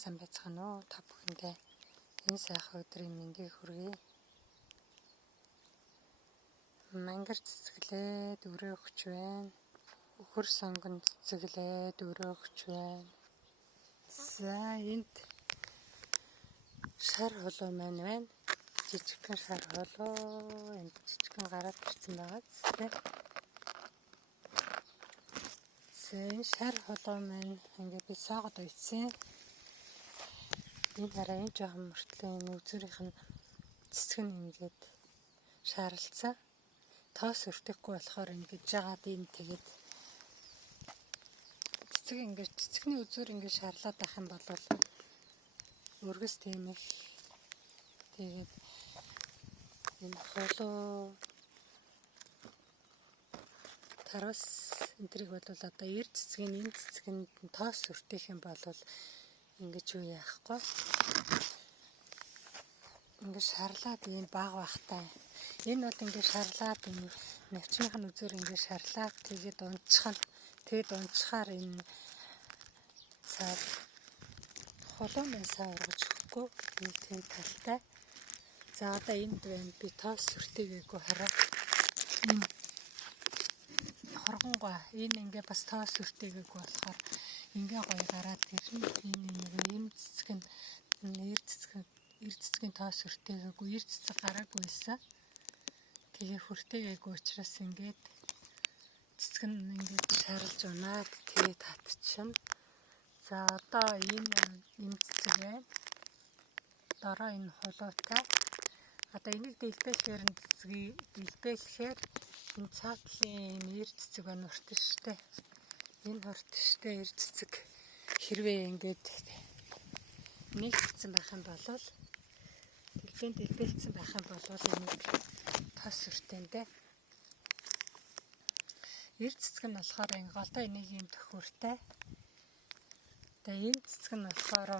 сайн байцгаана уу та бүхэндээ энэ сайхан өдрийн мэндийг хүргэе. Мангар цэцгэлээд өрөө өгч байна. Үхэр сонгон цэцгэлээд өрөө өгч байна. За энд шар холоо маань байна. Жижигхэн шар холоо энд жижигхэн гараад ирсэн байгаа зү. За энэ шар холоо маань ингээд би саагад үйсэн. Энэ хараа энэ жоохон мөртлөө энэ үзүүрийнх нь цэцэг нь ингээд шаарлцсан. Тоос өртөхгүй болохоор ингэж жагаад энэ тэгээд цэцэгний үзүүр ингээд шаарлаад байх юм бол өргөс тэмэх тэгээд энэ холоо тарвас энтрийг бол одоо эр цэцгийн энэ цэцгэнд тоос өртөх юм бол ингэж юу яахгүй ингээд шарлаад энэ баг багтай энэ бол ингээд шарлаад энэ навчных нь үзүүр ингээд шарлаад тэгээд унцчихаар энэ цаа холоомсаа ургаж өгөхгүй нэг тийм талтай. За одоо энд байна би тоос сүртэйгээгүй хараа энэ хоргонгой энэ ингээд бас тоос сүртэйгээгүй болохоор ингээ гоё гараад ирнэ. Энэ цэцэг нь эр цэцгийн тоос хүртээгээгүй, эр цэцэг гараагүйсэн. Тэгээ хүртээгээгүй учраас ингээд цэцэг нь ингээд шарлж унаад тэгээ татчихна. За одоо энэ цэцэг байна. Дараа энэ холоотой. Одоо энийг дэлбэлэхээр энэ цаатлын энэ эр цэцэг байна уртан штэ. Энэ хурдтай эр цэцэг хэрвээ ингээд нэгцсэн байх юм бол дэлбэлцсэн байх юм бол энийг тос сүртэндээ эр цэцэг нь болохоор энэ голтой энийг юм төхөртэй. Тэгээ энэ цэцэг нь болохоор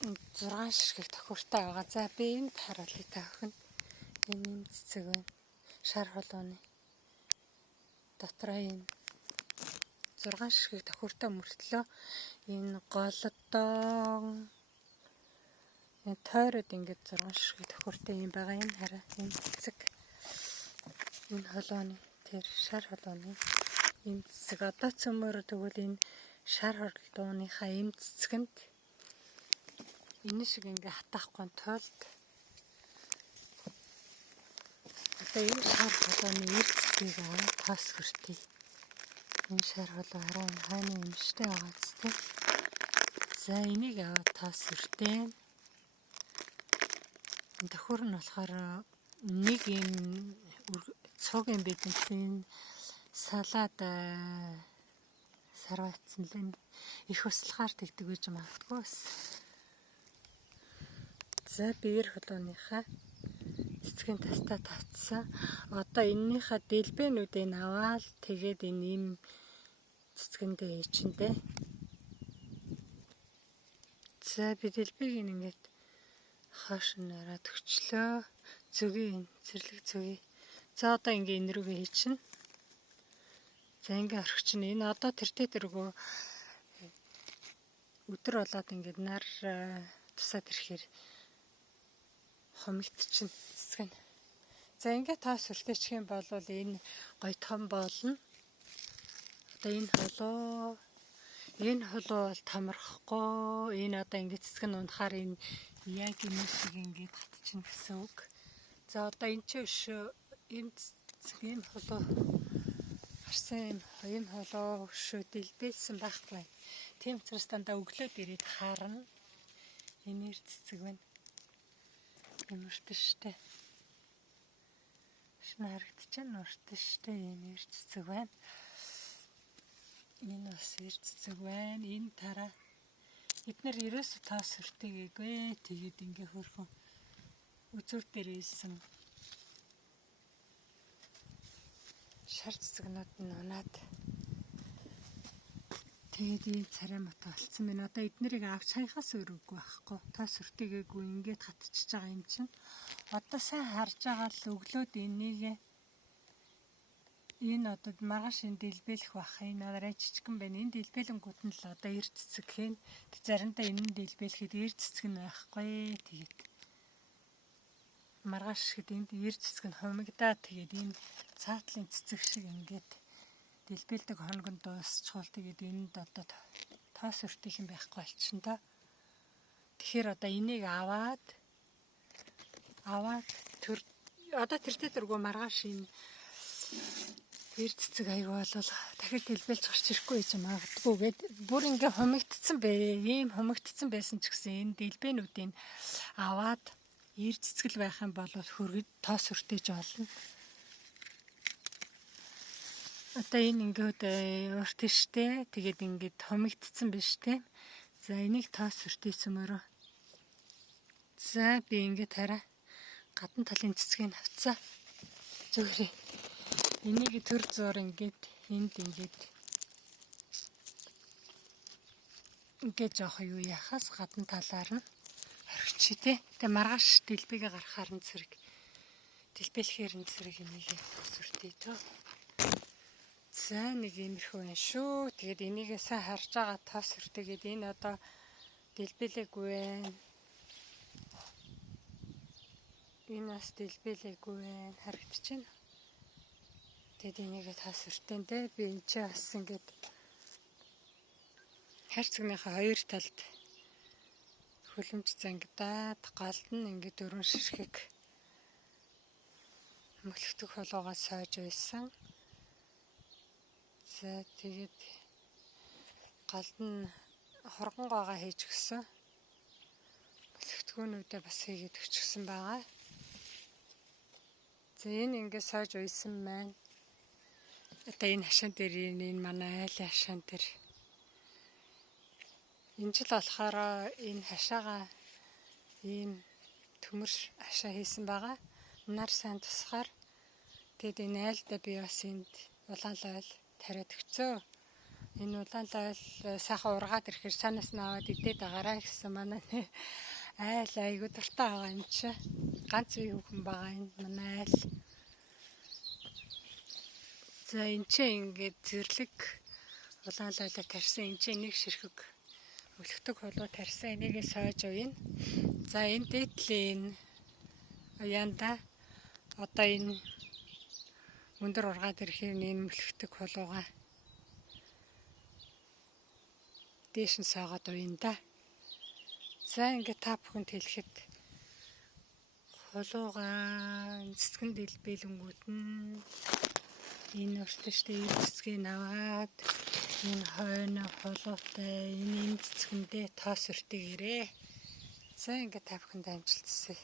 6 ширхэг төхөртэй байгаа. За би энд харуулъя та бүхэнд. Энэ цэцэг байна. Шар холооны дотроо энэ 6 ширхэг тохиортой мөртлөө энэ голдоо энэ тойроод ингээд 6 ширхэг тохиортой юм байгаа юм хараа энэ цэцэг энэ холооны тэр шар холооны энэ цэцэг одоо цөмөр тэгвэл энэ шар холооныхаа энэ цэцгэнд энэ шиг ингээд хатаахгүй тулд одоо энэ шар холооны эр цэцгийг тоос хүртээ. Энэ шар холоо хараа хайны юмштай байгаа зү. За энийг аваад тоос хүртээ. Энэ төхөр нь болохоор нэг энэ цугийн бидэнцийн салаад сарвайцсан л их услахаар тэгдэг гэж магадгүй. За биер холооныхаа цэцгийн тастаа тавцсан. Одоо энэнийхээ дэлбэнүүдийг аваад тэгээд энэ им цэцгэндээ ичэндээ. За би дэлбэг ингээд хоош нараад өгчлөө. Зүгийн цэрлэг зүгий. За одоо ингээд энэ рүүгээ хийчихнэ. За ингээд орхичихна. Энэ одоо тэргөө өдөр болоод ингээд нар тусаад ирэхээр хомигдчихна цэцэг нь. За ингээд тоос хүртээчих юм бол энэ гой том болно. Одоо энэ холоо бол томрохгүй. Энэ одоо ингээд цэцэг нь унахаар энэ яг энэ шиг ингээд татчихна гэсэн үг. За одоо энэ ч өшөө энэ цэцэг энэ холоо харсан юм холоо өшөө дэлбэлсэн байхгүй. Тийм учраас дандаа өглөөд ирээд харна. Энэ эр цэцэг байна. Юмртай штэ. Шинэ харагдчихна уртан штэ энэ эр цэцэг байна. Энэ бас эр цэцэг байна. Энэ тараа эдгээр ерөөсө тоос хүртээгээгүй. Тэгээд ингээ хөрхөн үзүүр дээр ийсэн шар цэцэгнүүд нь унаад тэгээд энэ царай мото болцсон байна. Одоо эднэрийг авч хаяхаас өрөөгүй байхгүй. Тоос хүртээгээгүй ингээд хатчихж байгаа юм чинь. Одоо сайн харж байгаа л өглөөд энийг Энэ одоо маргааш энэ дэлбэлэх бах. Энэ арай жижигхэн байна. Энэ дэлбэлэнгүүд нь л одоо эр цэцэг хийн. Тэг заримдаа энэ нь дэлбэлэхэд эр цэцэг нь байхгүй. Тэгээд маргааш гэхэд энд эр цэцэг нь хумигдаад тэгээд энэ цаатлын цэцэг шиг ингээд дэлбэлдэг хоногнд дуусчихвол тэгээд энд одоо тоос өртөх юм байхгүй болчихно доо. Тэгэхээр одоо энийг аваад одоо тэр дээргүй маргааш энэ эр цэцэг аяг болол дахиж дэлбэлж гарч ирэхгүй гэж магадгүй гээд бүр ингээ хумигдсан бэ. Ийм хумигдсан байсан ч гэсэн энэ дэлбэнүүдийн аваад эр цэцгэл байх юм бол хөргөж тоос өртөж болно. Одоо энэ ингээд урт штэ. Тэгээд ингээд хумигдсан биш тэ. За энийг тоос өртөөсмөрөө. За би ингээд хараа гадна талын цэцгийг авцаа. Зүгээрээ. Энийг төр зур ингээд энд ингээд жоох юу яхаас гадна талаар нь орхич тэ. Тэгээ маргааш дэлбэгээ гарахаар нь зэрэг дэлбэлэхээр нь зэрэг энийг төсөртөө тоо. За нэг иймэрхүү юм шүү. Тэгээд энийгээ сайн харж байгаа тоос өртөгээд энэ одоо дэлбэлээгүй байна. Энэ бас дэлбэлээгүй байна. Харагдчихэв. Тэгээд энийгээ тоос өртөн дээ. Би энэ ч бас ингээд хайрцагныхаа хоёр талд хөлөмж зангидаад галд нь ингээд дөрвөн ширхэг мөлхтөх холоогоо сойж байсан. За тэгээд галд нь хоргонгоогоо хийж өгсөн. Мөлхтгөөнүүдээ бас хийгээд өчгсөн байгаа. За энэ ингээд сойж уйсан маань. Одоо энэ хашаан дээр энэ манай айлын хашаан дээр. Энэ жил болохоор энэ хашаага ийм төмөр хашаа хийсэн байгаа. Нар сайн тусгаар. Тэгэд энэ айлдаа би бас энд улаан лойл тариад өгцөө. Энэ улаан лойл сайхан ургаад ирэхээр санаас нь аваад идээд байгаарай гэсэн манай айл айгуу дуртай байгаа юм чи. Ганц үе хүүхэн байгаа энэ манай айл. За энэ ч ингээд зэрлэг улаан лойлоо тарьсан. Энэ ч нэг ширхэг мөлхтөг холоо тарьсан. Энийгээ сойж уйна. За энэ дээдлийн янда одоо энэ өндөр ургаад ирэхээр энэ мөлхтөг холоогаа дээш нь сойгоод уйна да. За ингээд та бүхэнд хэлэхэд холоогаа цэцгэн дэлбэлэнгүүд нь энэ уртштай ир цэцгийг аваад энэ хойно холоотой энэ цэцгэндээ тоос өртөөгээрээ. За ингээд та бүхэнд амжилт хүсье.